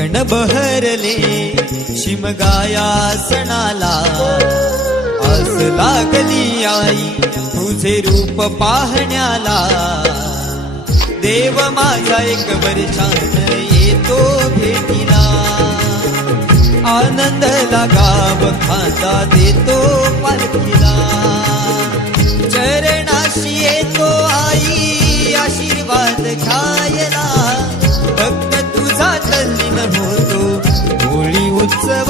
कोकण बहरले शिमगाया सणाला, आस लागली आई तुझे रूप पाहण्याला। देव माझा एक वर्षान येतो भेटीला, आनंद लागाव खांदा देतो पालखीला। चरणाशी येतो आई आशीर्वाद घ्यायला, भक्त तुझा तल्लीन होतो होळी उत्सव